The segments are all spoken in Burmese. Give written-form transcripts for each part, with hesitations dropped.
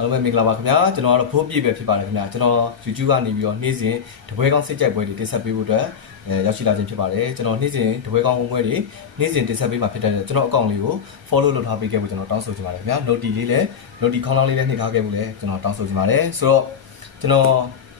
အားလုံးပဲမင်္ဂလာပါခင်ဗျာကျွန်တော်ကတော့ဖိုးပြည့်ပဲဖြစ်ပါတယ်ခင်ဗျာကျွန်တော် YouTube ကနေပြီးတော့နေ့စဉ်တပွဲကောင်းစိတ်ကြိုက်ပွဲတွေတင်ဆက်ပေးဖို့အတွက်ရောက်ရှိလာခြင်းဖြစ်ပါတယ်ကျွန်တော်နေ့စဉ်တပွဲကောင်းပွဲတွေနေ့စဉ်တင်ဆက်ပေးမှာဖြစ်တဲ့ကျွန်တော်အကောင့်လေးကို follow လုပ်ထားပေးခဲ့ဖို့ကျွန်တော်တောင်းဆိုချင်ပါတယ်ခင်ဗျာ note လေးလည်း note ခေါင်းလောင်းလေးလည်းနှိပ်ထားခဲ့ဖို့လည်းကျွန်တော်တောင်းဆိုချင်ပါတယ်ဆိုတော့ကျွန်တော်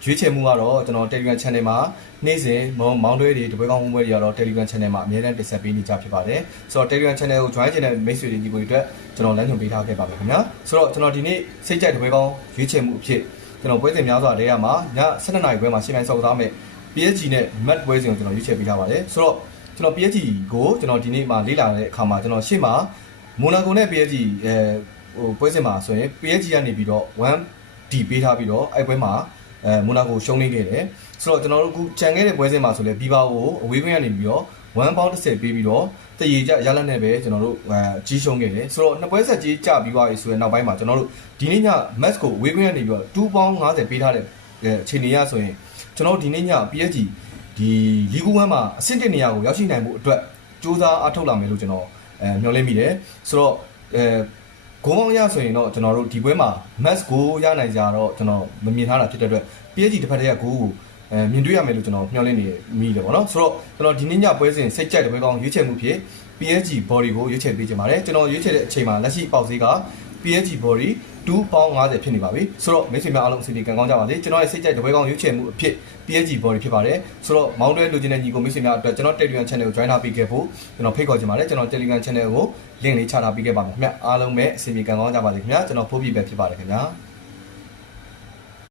ရွေးချယ်မှုကတော့ကျွန်တော် Telegram Channel မှာနေ့စဉ်မောင်းတွဲတွေတပွဲကောင်းပွဲတွေကတော့ Telegram Channel မှာအများအားတင်ဆက်ပေးနေကြဖြစ်ပါတယ်ဆိုတော့ Telegram Channel ကို join ချင်တဲ့မိတ်ဆွေတွေညီကိုတွေအတွက်ကျွန်တော်လမ်းညွှန်ပေးထားခဲ့ပါမယ်ခင်ဗျာဆိုတော့ကျွန်တော်ဒီနေ့စိတ်ကြိုက်တပွဲကောင်းရွေးချယ်မှုအဖြစ်ကျွန်တော်ပွဲစဉ်များစွာတည်းရမှာည7:00 နာရီခွဲမှာရှင်းပိုင်းဆောက်သားမယ် PSG နဲ့ Mat ပွဲစဉ်ကိုကျွန်တော်ရွေးချယ်ပေးထားပါတယ်ဆိုတော့ကျွန်တော် PSG ကိုကျွန်တော်ဒီနေ့မှာလေ့လာတဲ့အခါမှာကျွန်တော်ရှေ့မှာ Monaco နဲ့ PSG ပွဲစဉ်မှာဆိုရင် PSG ကနေပြီးတော့ 1D ပေးထားပြီးတော့အဲ့ပွဲမှာMonaco ရှုံးနေခဲ့တယ်ဆိုတော့ကျွန်တော်တို့အခုကြံခဲ့တဲ့ပွဲစဉ်မှာဆိုလဲ Biba ကိုအဝေးခွင့်ကနေပြီးတော့1.10ပေးပြီးတော့တရေကြရလက်နဲ့ပဲကျွန်တော်တို့ကြီးရှုံးခဲ့တယ်ဆိုတော့နှစ်ပွဲဆက်ကြီးကြပြီးသွားပြီဆိုရင်နောက်ပိုင်းမှာကျွန်တော်တို့ဒီနေ့ည match ကိုအဝေးခွင့်ကနေပြီးတော့2.50ပေးထားတဲ့အခြေအနေရဆိုရင်ကျွန်တော်တို့ဒီနေ့ည PSG ဒီလီဂူ1မှာအဆင့်1နေရာကိုရောက်ရှိနိုင်မှုအတွက်စူးစမ်းအားထုတ်လာမယ်လို့ကျွန်တော်မျှော်လင့်မိတယ်ဆိုတော့ဂိုးပေါင်းရဆိုရင်တော့ကျွန်တော်တို့ဒီပွဲမှာ match ကိုရနိုင်ကြတော့ကျွန်တော်မမြင်ထားတာဖြစ်တဲ့အတွက် PSG တစ်ဖက်တည်းကဂိုးကိုမြင်တွေ့ရမယ်လို့ကျွန်တော်မျှော်လင့်နေမိတယ်ပေါ့နော်ဆိုတော့ကျွန်တော်ဒီနေ့ညပွဲစဉ်စိတ်ကြိုက်တဲ့ပွဲကောင်းရွေးချယ်မှုဖြစ် PSG body ကိုရွေးချယ်ပေးချင်ပါတယ်ကျွန်တော်ရွေးချယ်တဲ့အချိန်မှာလက်ရှိပေါက်ဈေးက PSG body 2.50ဖြစ်နေပါပြီဆိုတော့မိတ်ဆွေများအားလုံးအစီအစဉ်ကံကောင်းကြပါစေကျွန်တော်ရဲ့စိတ်ကြိုက်တဲ့ပွဲကောင်းရွေးချယ်မှုအဖြစ် PSG body ဖြစ်ပါတယ်ဆိုတော့မောင်းတွဲလိုချင်တဲ့ညီကိုမိတ်ဆွေများအတွက်ကျွန်တော် Telegram channel ကို join ထားပေးခဲ့ဖို့ကျွန်တော်ဖိတ်ခေါ်ချင်ပါတယ်ကျွန်တော် Telegram channel ကို link လေးချထားပေးခဲ့ပါမယ်ခင်ဗျအားလုံးပဲအစီအစဉ်ကံကောင်းကြပါစေခင်ဗျကျွန်တော်ဖိုးပြပဲဖြစ်ပါတယ်ခင်ဗျာ